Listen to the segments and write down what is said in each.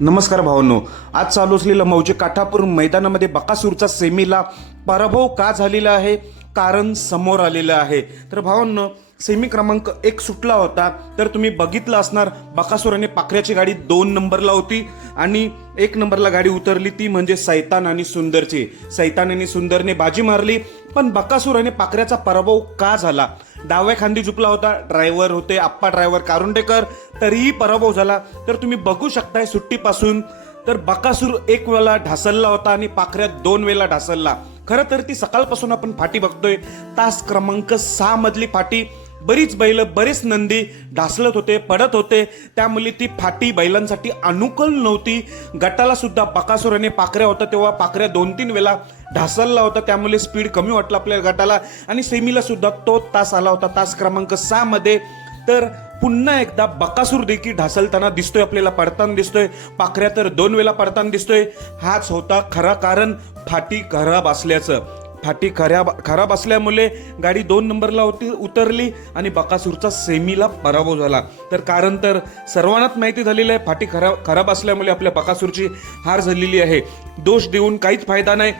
नमस्कार भावांनो. आज चालू असलेलं मौजे काठापूर मैदानामध्ये बकासूरचा सेमीला पराभव का झालेला आहे? कारण समोर आलेलं आहे. तर भावांनो सेमी क्रमांक एक सुटला होता. तर तुम्ही बघितलं असणार बकासूर आणि पाखऱ्याची गाडी दोन नंबरला होती आणि एक नंबरला गाडी उतरली ती म्हणजे सैतान आणि सुंदरची. सैतान आणि सुंदरने बाजी मारली पण बकासूर आणि पाखऱ्याचा पराभव का झाला? डाव्या खांदी झुकला होता ड्रायव्हर होते आप्पा ड्रायव्हर कारुंडेकर तरीही पराभव झाला. तर तुम्ही बघू शकताय सुट्टीपासून तर बकासूर एक वेळा ढासलला होता आणि पाखऱ्यात दोन वेळा ढासलला खरं तर ती सकाळपासून आपण फाटी बघतोय. तास क्रमांक सहा मधली फाटी बरीच बैल बरेच नंदी ढासलत होते पडत होते. त्यामुळे ती फाटी बैलांसाठी अनुकूल नव्हती. गटाला सुद्धा बकासुराने पाकऱ्या पाखऱ्या होता तेव्हा पाखऱ्या दोन तीन वेळा ढासलला होता. त्यामुळे स्पीड कमी वाटलं आपल्या गटाला. आणि सेमीला सुद्धा तो तास आला होता. तास क्रमांक सहा मध्ये. तर पुन्हा एकदा बकासूर देखील ढासलताना दिसतोय आपल्याला पडताना दिसतोय. पाखऱ्या तर दोन वेळा पडताना दिसतोय. हाच होता खरा कारण फाटी खराब असल्याचं. फाटी खराब खराब असल्यामुळे गाडी दोन नंबरला होती उतरली आणि बकासूरचा सेमीला पराभव झाला. तर कारण तर सर्वांनाच माहिती झालेलं आहे फाटी खराब खराब असल्यामुळे आपल्या बकासूरची हार झालेली आहे. दोष देऊन काहीच फायदा नाही.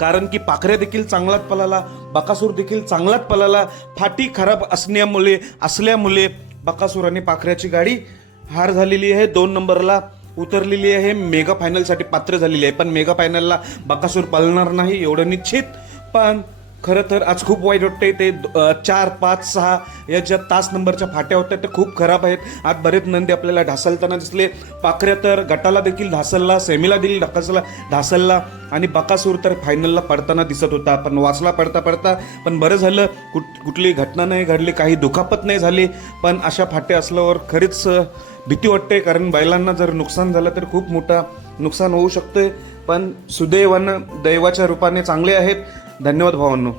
कारण की पाखऱ्या देखील चांगलाच पलाला बकासूर देखील चांगलाच पलाला फाटी खराब असण्यामुळे असल्यामुळे बकासूर आणि पाखऱ्याची गाडी हार झालेली आहे दोन नंबरला उतरलेली आहे. मेगा फायनलसाठी पात्र झालेली आहे. पण मेगा फायनलला बकासूर पळणार नाही एवढं निश्चित पण खरं तर आज खूप वाईट वाटते ते चार पाच सहा या ज्या तास नंबरच्या फाट्या होत्या त्या खूप खराब आहेत. आज बरेच नंदी आपल्याला ढासलताना दिसले. पाखऱ्या तर गटाला देखील ढासलला सेमीला देखील ढकासला ढासलला आणि बकासूर तर फायनलला पडताना दिसत होता. पण वाचला पडता पडता पण बरं झालं. कुठ कुठली घटना नाही घडली काही दुखापत नाही झाली. पण अशा फाट्या असल्यावर खरीच भीती वाटते. कारण बैलांना जर नुकसान झालं तर खूप मोठा नुकसान होऊ शकते पण सुदैवानं दैवाच्या रूपाने चांगले आहेत. धन्यवाद भावांनो